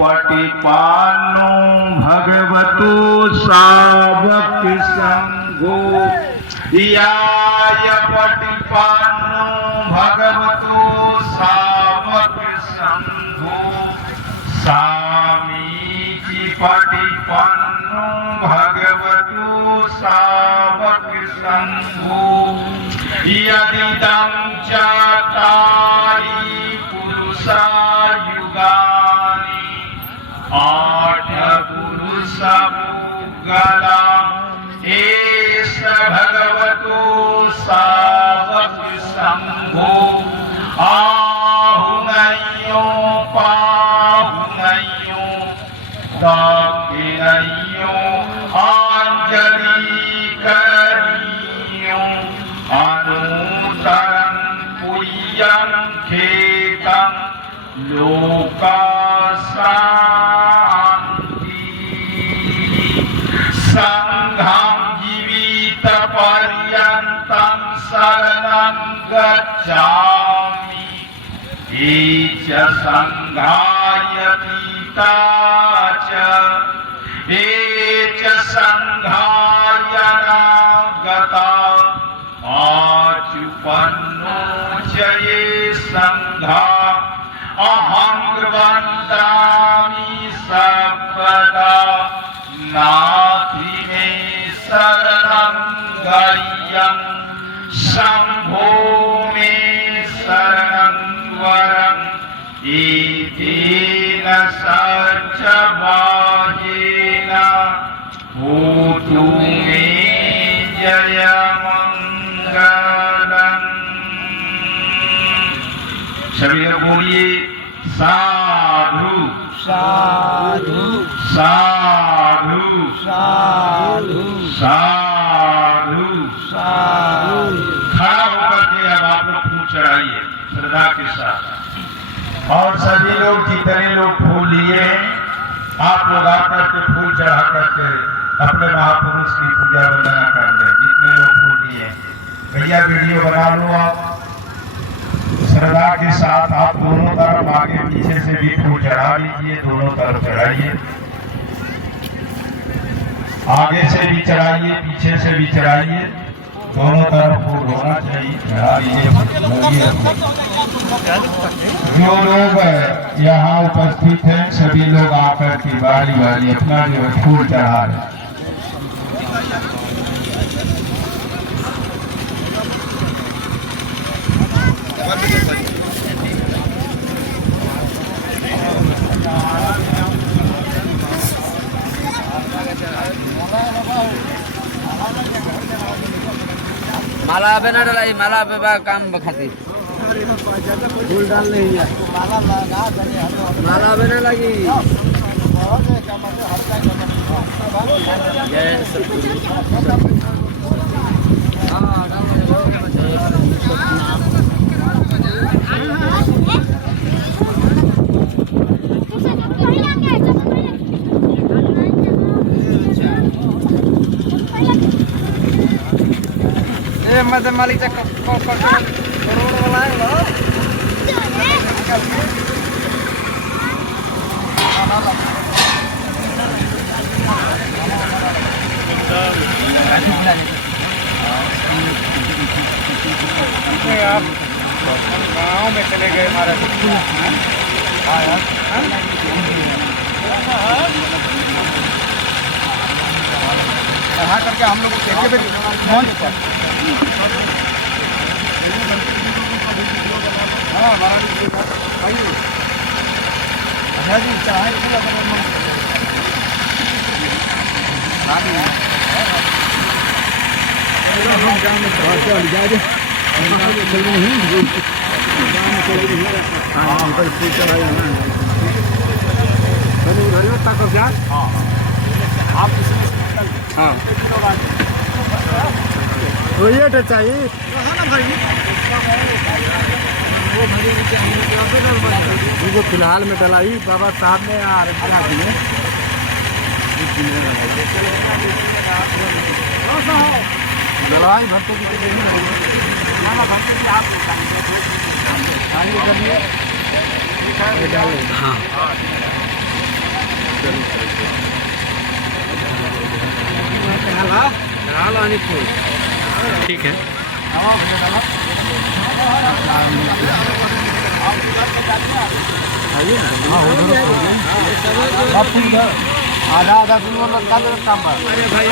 पटिपानो भगवतो सावक संगो याय पटिपानो भगवतो सावक संगो स्वामीजी पटिपन्नो भगवतो सावक संगो यदिदं चत्वारि पुरुषा युगानि आठ पुरुष पुगला एष भगवतो सावक संगो आहुनयो पाहुनयो दक्षिणयो अंजलि करियो अनुतरं पुयं खेतं लोकाशान्ति संघं जीवितपर्यन्तं शरणं गच्छामि ये च संघाय पीता च ये च संघाय नागता आचुपन्नो च ये संघा अहं वन्दामि सर्वदा नाथि मे शरणं गय्यं शम्भो मे शरणं वरम् एतेन सच्चवाहेन भूतु मे जयमङ्गलम्। सभी लोग बोलिए साधु साधु साधु साधु साधु साधु। खड़ा होकर के अब आप लोग फूल चढ़ाइए श्रद्धा के साथ। और सभी लोग जितने लोग फूल लिए आप लोग आकर के फूल चढ़ा करके अपने महापुरुष की पूजा वंदना कर ले। जितने लोग फूल लिए भैया वीडियो बना लो आप श्रद्धा के साथ। आप दोनों तरफ आगे पीछे से भी फूल चढ़ा लीजिए, दोनों तरफ चढ़ाइए, आगे से भी चढ़ाइए पीछे से भी चढ़ाइए, दोनों तरफ फूल होना चाहिए। चढ़ा लीजिए। जो लोग यहाँ उपस्थित हैं सभी लोग आकर के बारी बारी अपना जो है फूल चढ़ा रहे हैं। माला पे ना डलाई, माला पे काम बखाती फूल डाल नहीं है। माला पे ना लगी मध्य मालिक करोड़ वाला है आप गाँव में चले गए हमारे। चढ़ा करके हम लोग देखे भी पहुँच जी चढ़ाए हाँ वही तो चाहिए जो फिलहाल में डलाई बाबा साहब ने दवाई भरते हाँ ठीक है। आधा आधा किलो लगता है काम पर। अरे भाई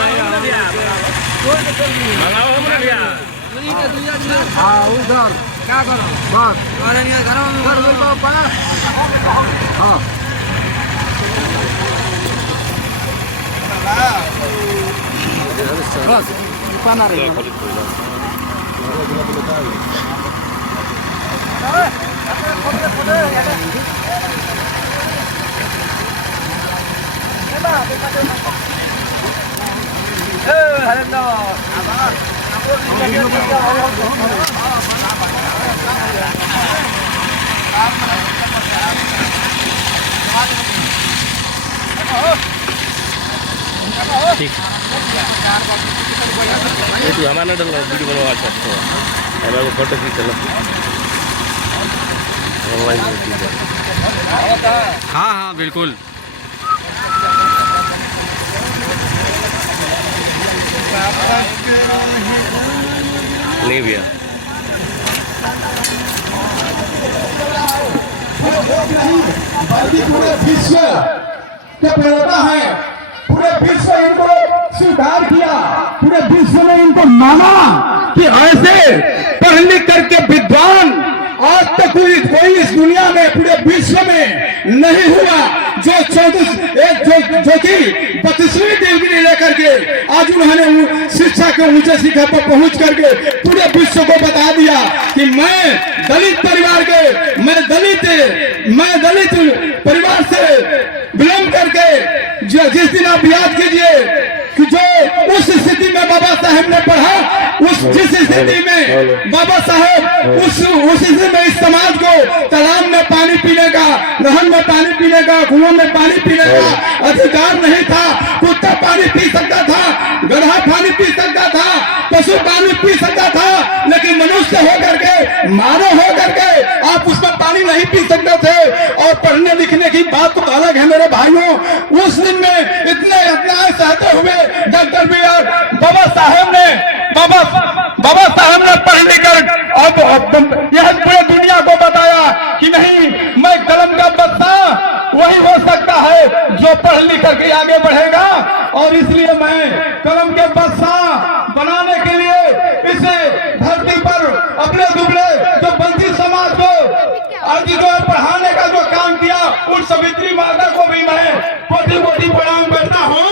हाँ उधर क्या करो बस अरे नहीं घर में हाँ बस पाना रही ठीक है। तू हमारा डल वीडियो बनवा सकते हो, हमारे फोटो खींच चलो ऑनलाइन। हाँ हाँ बिल्कुल। नहीं भैया बल्कि पूरे विश्व के प्रेरणा है। पूरे विश्व इनको स्वीकार किया, पूरे विश्व ने इनको माना कि ऐसे पढ़ लिख करके विद्वान आज तक कोई इस दुनिया में पूरे विश्व में नहीं हुआ जो 32वीं डिग्री लेकर के आज उन्होंने शिक्षा के ऊंचे शिखर पर पहुंच करके पूरे विश्व को बता दिया कि मैं दलित परिवार के मैं दलित परिवार से बिलोंग करके जिस दिन आप याद कीजिए कि जो उस स्थिति में बाबा साहेब ने पढ़ा, जिस स्थिति में बाबा साहेब उस स्थिति में इस समाज को तालाब में पानी पीने का, नहर में पानी पीने का, कुआं में पानी पीने का अधिकार नहीं था। कुत्ता पानी पी सकता था, गधा पानी पी सकता था, पशु पानी पी सकता था, लेकिन मनुष्य होकर के, मानव होकर के आप उसमें पानी नहीं पी सकते थे। और पढ़ने लिखने की बात तो अलग है मेरे भाइयों। उस दिन में इतने सहते हुए doctor B are Baba Saheb ने पढ़ लिख कर अब यह पूरे दुनिया को बताया कि नहीं, मैं कलम का बच्चा वही हो सकता है जो पढ़ लिख करके आगे बढ़ेगा। और इसलिए मैं कलम के बच्चा बनाने के लिए इस धरती पर अपने दुबले जो बंसी समाज को आज जो पढ़ाने का जो काम किया, उन सवित्री माता को भी मैं कोटि कोटि प्रणाम करता हूँ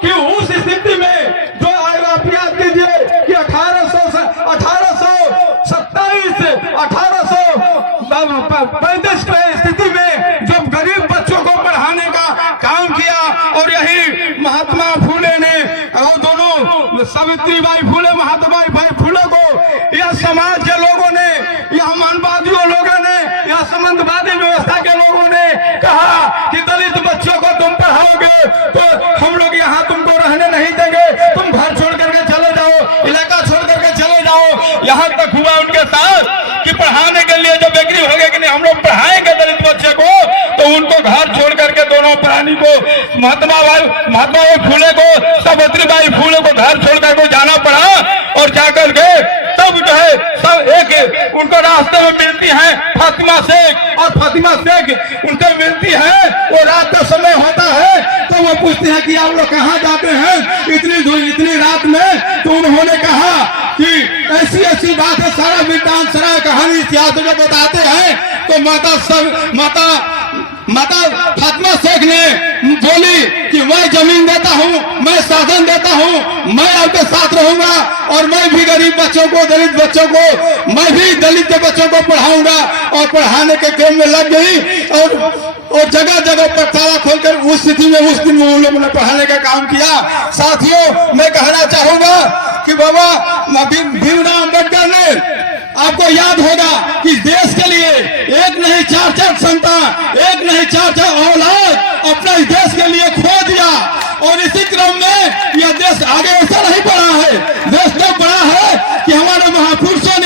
कि उस स्थिति में जो आप याद कीजिए कि 1835 की स्थिति में जब गरीब बच्चों को पढ़ाने का काम किया, और यही महात्मा फूले ने और दोनों सावित्रीबाई फूले महात्मा बाई फूले को यह समाज के लोगों ने, यह मानवादियों लोगों ने, यह संबंधवादी व्यवस्था के लोगों ने कहा कि दलित बच्चों को तुम पढ़ाओगे तो हम लोग यहाँ तुमको रहने नहीं देंगे, तुम घर छोड़ करके चले जाओ, इलाका छोड़ करके चले जाओ। यहाँ तक हुआ उनके साथ कि पढ़ाने के लिए जब एग्री हो गए कि नहीं हम लोग पढ़ाएंगे दलित बच्चे को, तो उनको घर छोड़ करके दोनों प्राणी को, महात्मा बाई फूले को, सावित्रीबाई फूले को घर छोड़ करके जाना पड़ा। और जाकर के तब जो है सब एक उनको रास्ते में मिलती है फातिमा शेख, और फातिमा शेख उनको मिलती है। वो रात का समय होता है तो वो पूछते हैं कि आप लोग कहाँ जाते हैं इतनी रात में? तो उन्होंने कहा कि ऐसी बात है, सारा वृत्तांत सारा कहानी इतिहास जो बताते हैं। तो माता फातिमा शेख ने बोली कि मैं जमीन देता हूँ, मैं साधन देता हूँ, मैं आपके साथ रहूंगा, और मैं भी गरीब बच्चों को, दलित बच्चों को, मैं भी दलित के बच्चों को पढ़ाऊंगा। और पढ़ाने के क्रम में लग गई और जगह जगह पर ताला खोलकर उस स्थिति में उस दिन उन लोगों ने पढ़ाने का काम किया। साथियों, मैं कहना चाहूंगा कि बाबा भीमराव अम्बेडकर ने, आपको याद होगा कि देश के लिए एक नहीं चार संतान, एक नहीं चार औलाद अपने देश के लिए खो दिया। और इसी क्रम में यह देश आगे ऐसा नहीं बढ़ा है, देश तो बढ़ा है कि हमारे महापुरुषों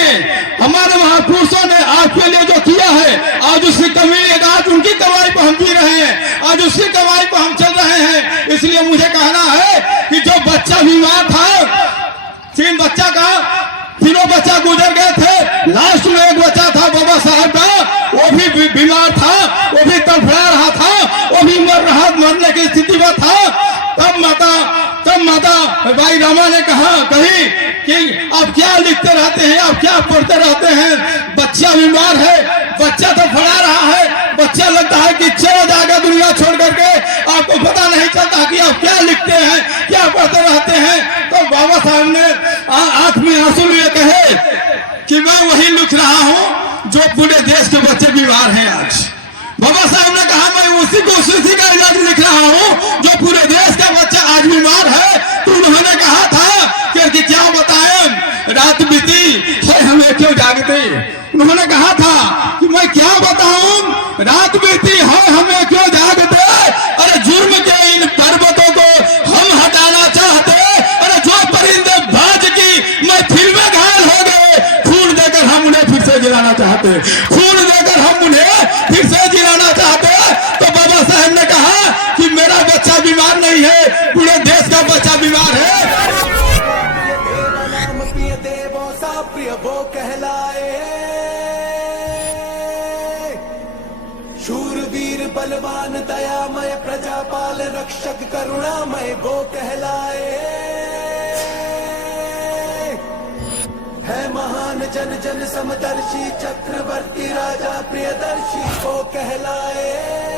ने आपके लिए जो किया है, आज उसकी कमी, आज उनकी कमाई पर हम जी रहे हैं, आज उसकी कमाई पर हम चल इसलिए मुझे कहना है कि जो बच्चा बीमार था, तीनों बच्चा गुजर गए थे, लास्ट में एक बच्चा था बाबा साहब का, वो भी बीमार था, वो भी तड़फड़ा रहा था, वो भी मरने की स्थिति में था। तब माता भाई रामा ने कही कि आप क्या लिखते रहते हैं, आप क्या पढ़ते रहते हैं, बच्चा बीमार है, बच्चा तो फड़ा रहा है, बच्चा लगता है कि चला जाएगा दुनिया छोड़ करके, आपको पता नहीं चलता कि आप क्या लिखते हैं, क्या पढ़ते रहते हैं। तो बाबा साहब ने आंख में आंसू लिए कहे कि मैं वही लिख रहा हूं जो पूरे देश के बच्चे बीमार हैं आज। बाबा साहब ने कहा मैं उसी का इलाज लिख रहा हूं जो पूरे देश का बच्चा आज बीमार है। तो उन्होंने कहा था कि क्या बताएं, रात बीती है हमें क्यों जागते। उन्होंने कहा था कि मैं क्या बताऊं, रात बीती है हमें क्यों जागते। अरे जुर्म के इन पर्वतों को हम हटाना चाहते, अरे जो परिंदे बाज की महफिल में घायल हो गए, खून देकर हम उन्हें फिर से जिलाना चाहते, खून देकर हम उन्हें फिर से जिलाना चाहते। तो बाबा साहब ने कहा कि मेरा बच्चा बीमार नहीं है, पूरे देश का बच्चा बीमार है। प्रिय देवों सा प्रिय वो कहलाए, शूरवीर बलवान दयामय प्रजापाल रक्षक करुणामय वो कहलाए, है महान जन जन समदर्शी चक्रवर्ती राजा प्रियदर्शी वो कहलाए।